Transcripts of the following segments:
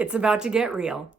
It's about to get real.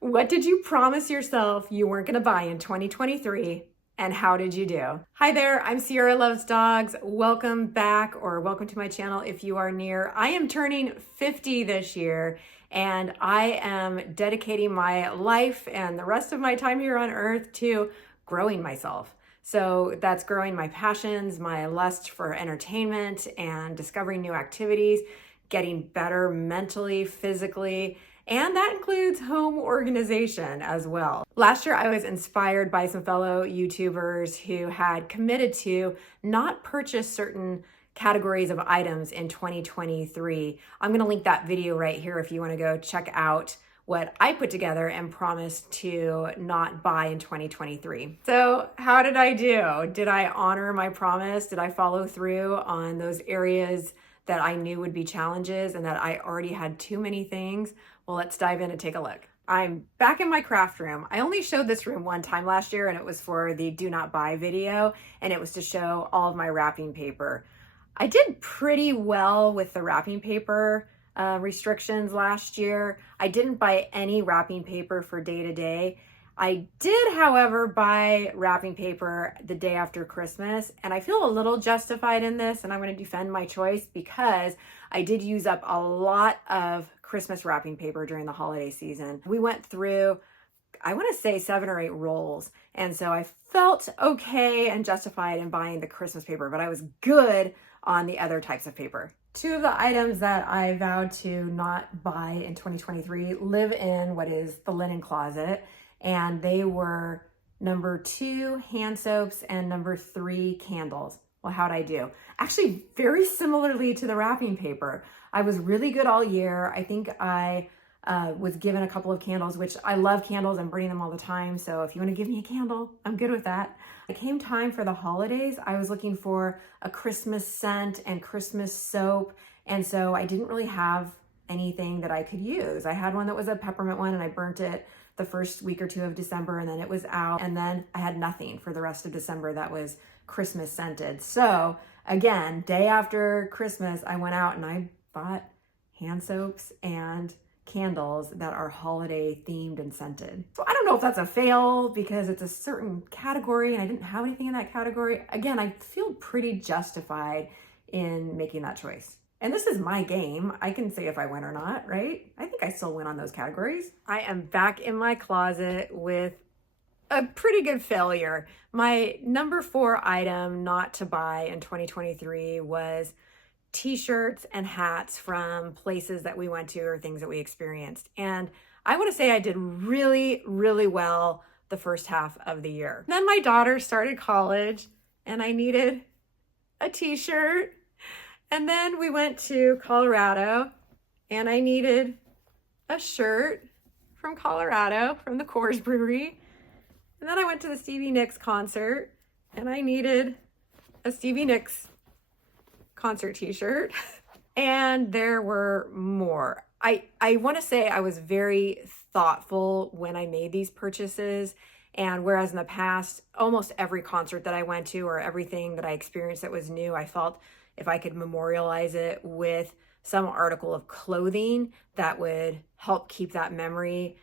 What did you promise yourself you weren't going to buy in 2023? And how did you do? Hi there, I'm Sierra Loves Dogs. Welcome back, or welcome to my channel if you are near. I am turning 50 this year, and I am dedicating my life and the rest of my time here on earth to growing myself. So that's growing my passions, my lust for entertainment and discovering new activities, getting better mentally, physically, and that includes home organization as well. Last year, I was inspired by some fellow YouTubers who had committed to not purchase certain categories of items in 2023. I'm gonna link that video right here if you wanna go check out what I put together and promised to not buy in 2023. So how did I do? Did I honor my promise? Did I follow through on those areas that I knew would be challenges and that I already had too many things? Well, let's dive in and take a look. I'm back in my craft room. I only showed this room one time last year, and it was for the do not buy video, and it was to show all of my wrapping paper. I did pretty well with the wrapping paper restrictions last year. I didn't buy any wrapping paper for day to day. I did, however, buy wrapping paper the day after Christmas, and I feel a little justified in this, and I'm going to defend my choice because I did use up a lot of Christmas wrapping paper during the holiday season. We went through, I want to say 7 or 8 rolls, and so I felt okay and justified in buying the Christmas paper, but I was good on the other types of paper. 2 of the items that I vowed to not buy in 2023 live in what is the linen closet, and they were number 2 hand soaps and number 3 candles. Well, how'd I do? Actually, very similarly to the wrapping paper. I was really good all year. I think I was given a couple of candles, which I love candles. I'm burning them all the time. So if you want to give me a candle, I'm good with that. It came time for the holidays. I was looking for a Christmas scent and Christmas soap. And so I didn't really have anything that I could use. I had one that was a peppermint one, and I burnt it the first week or 2 of December, and then it was out. And then I had nothing for the rest of December that was Christmas scented. So again, day after Christmas, I went out and I bought hand soaps and candles that are holiday themed and scented. So I don't know if that's a fail because it's a certain category and I didn't have anything in that category. Again, I feel pretty justified in making that choice. And this is my game. I can say if I win or not, right? I think I still win on those categories. I am back in my closet with a pretty good failure. My number 4 item not to buy in 2023 was T-shirts and hats from places that we went to or things that we experienced. And I want to say I did really, really well the first half of the year. Then my daughter started college and I needed a T-shirt. And then we went to Colorado and I needed a shirt from Colorado, from the Coors Brewery. And then I went to the Stevie Nicks concert and I needed a Stevie Nicks concert t-shirt. And there were more. I want to say I was very thoughtful when I made these purchases. And whereas in the past, almost every concert that I went to or everything that I experienced that was new, I felt if I could memorialize it with some article of clothing that would help keep that memory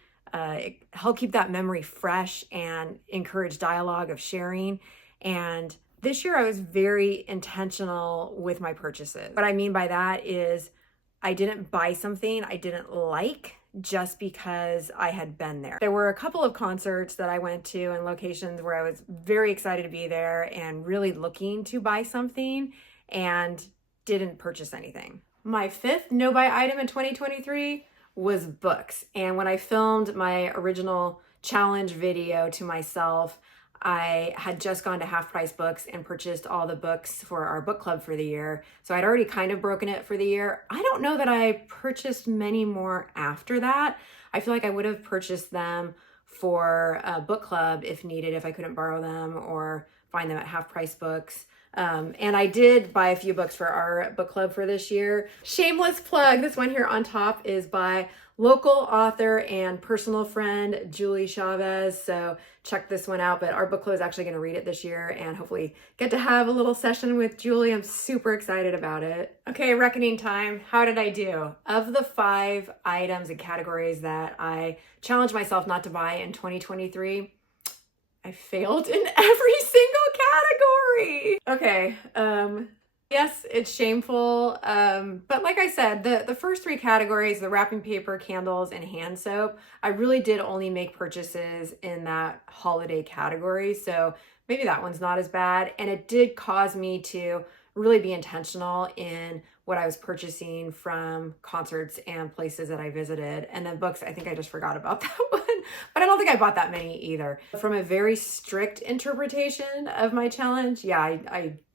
fresh and encourage dialogue of sharing. And this year I was very intentional with my purchases. What I mean by that is I didn't buy something I didn't like just because I had been there. There were a couple of concerts that I went to and locations where I was very excited to be there and really looking to buy something and didn't purchase anything. My 5th no buy item in 2023 was books. And when I filmed my original challenge video to myself, I had just gone to Half Price Books and purchased all the books for our book club for the year. So I'd already kind of broken it for the year. I don't know that I purchased many more after that. I feel like I would have purchased them for a book club if needed, if I couldn't borrow them or find them at Half Price Books. And I did buy a few books for our book club for this year. Shameless plug, this one here on top is by local author and personal friend, Julie Chavez. So check this one out. But our book club is actually going to read it this year and hopefully get to have a little session with Julie. I'm super excited about it. Okay, reckoning time. How did I do? Of the 5 items and categories that I challenged myself not to buy in 2023, I failed in every single category. Okay, yes, it's shameful. But like I said, the first 3 categories, the wrapping paper, candles, and hand soap, I really did only make purchases in that holiday category. So maybe that one's not as bad. And it did cause me to really be intentional in what I was purchasing from concerts and places that I visited. And then books, I think I just forgot about that one, but I don't think I bought that many either. From a very strict interpretation of my challenge, yeah,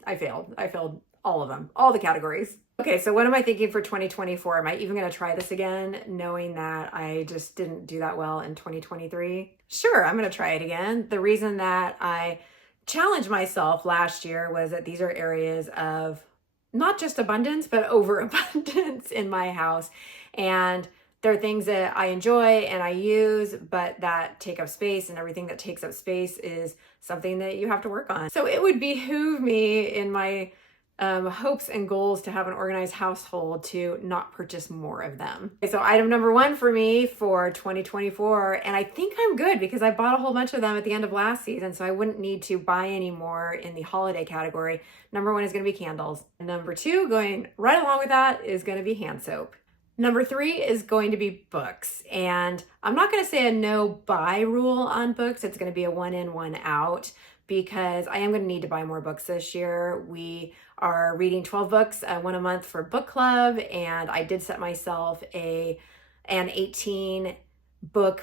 I failed. I failed all of them, all the categories. Okay, so what am I thinking for 2024? Am I even going to try this again, knowing that I just didn't do that well in 2023? Sure, I'm going to try it again. The reason that I challenged myself last year was that these are areas of not just abundance, but overabundance in my house. And there are things that I enjoy and I use, but that take up space, and everything that takes up space is something that you have to work on. So it would behoove me in my hopes and goals to have an organized household to not purchase more of them. Okay, so item number 1 for me for 2024, and I think I'm good because I bought a whole bunch of them at the end of last season, so I wouldn't need to buy any more in the holiday category. Number 1 is going to be candles. Number 2, going right along with that, is going to be hand soap. Number 3 is going to be books. And I'm not going to say a no buy rule on books. It's going to be a 1 in, 1 out, because I am going to need to buy more books this year. We are reading 12 books, 1 a month for book club. And I did set myself an 18 book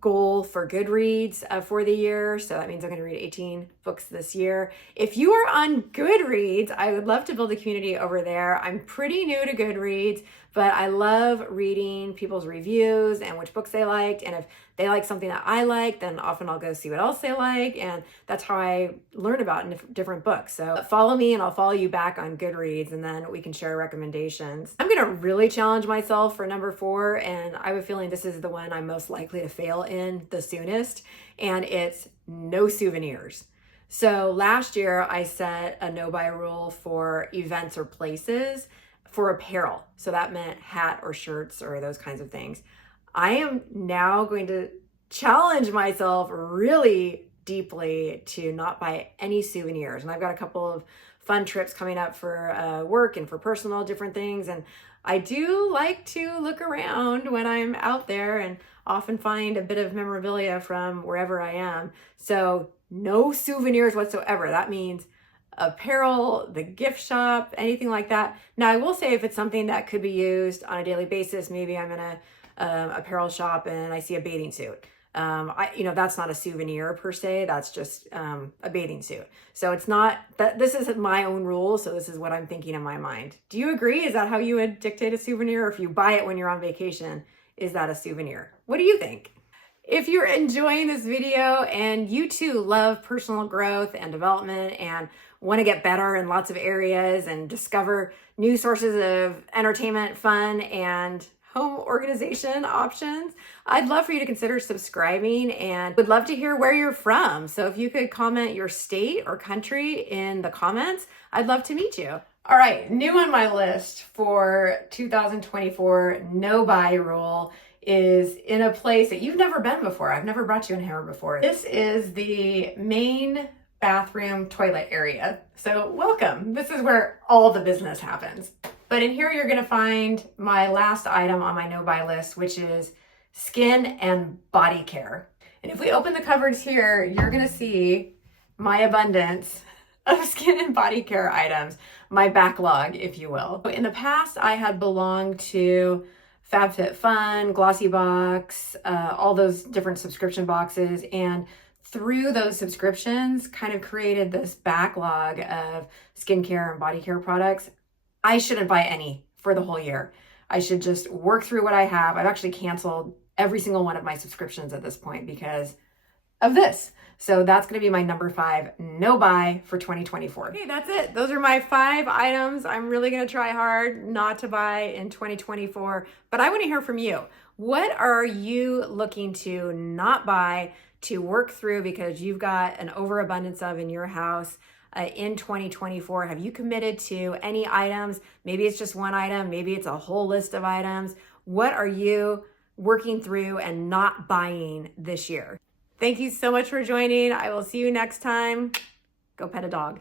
goal for Goodreads for the year. So that means I'm going to read 18 books this year. If you are on Goodreads, I would love to build a community over there. I'm pretty new to Goodreads, but I love reading people's reviews and which books they liked. And if they like something that I like, then often I'll go see what else they like. And that's how I learn about different books. So follow me and I'll follow you back on Goodreads, and then we can share recommendations. I'm going to really challenge myself for number 4. And I have a feeling this is the one I'm most likely to fail in the soonest. And it's no souvenirs. So last year I set a no buy rule for events or places for apparel. So that meant hat or shirts or those kinds of things. I am now going to challenge myself really deeply to not buy any souvenirs. And I've got a couple of fun trips coming up for work and for personal different things. And I do like to look around when I'm out there and often find a bit of memorabilia from wherever I am. So no souvenirs whatsoever. That means apparel, the gift shop, anything like that. Now, I will say if it's something that could be used on a daily basis, maybe I'm in a apparel shop and I see a bathing suit. That's not a souvenir per se. That's just a bathing suit. So it's not that this is my own rule. So this is what I'm thinking in my mind. Do you agree? Is that how you would dictate a souvenir? Or if you buy it when you're on vacation, is that a souvenir? What do you think? If you're enjoying this video and you too love personal growth and development and want to get better in lots of areas and discover new sources of entertainment, fun, and home organization options, I'd love for you to consider subscribing, and would love to hear where you're from. So if you could comment your state or country in the comments, I'd love to meet you. All right, new on my list for 2024 no buy rule is in a place that you've never been before. I've never brought you in here before. This is the main bathroom toilet area. So welcome. This is where all the business happens. But in here, you're going to find my last item on my no buy list, which is skin and body care. And if we open the cupboards here, you're going to see my abundance of skin and body care items, my backlog, if you will. In the past, I had belonged to FabFitFun, Glossybox, all those different subscription boxes. And through those subscriptions, kind of created this backlog of skincare and body care products. I shouldn't buy any for the whole year. I should just work through what I have. I've actually canceled every single one of my subscriptions at this point because of this. So that's going to be my number 5 no buy for 2024. Okay, that's it. Those are my 5 items. I'm really going to try hard not to buy in 2024, but I want to hear from you. What are you looking to not buy, to work through because you've got an overabundance of in your house in 2024? Have you committed to any items? Maybe it's just one item. Maybe it's a whole list of items. What are you working through and not buying this year? Thank you so much for joining. I will see you next time. Go pet a dog.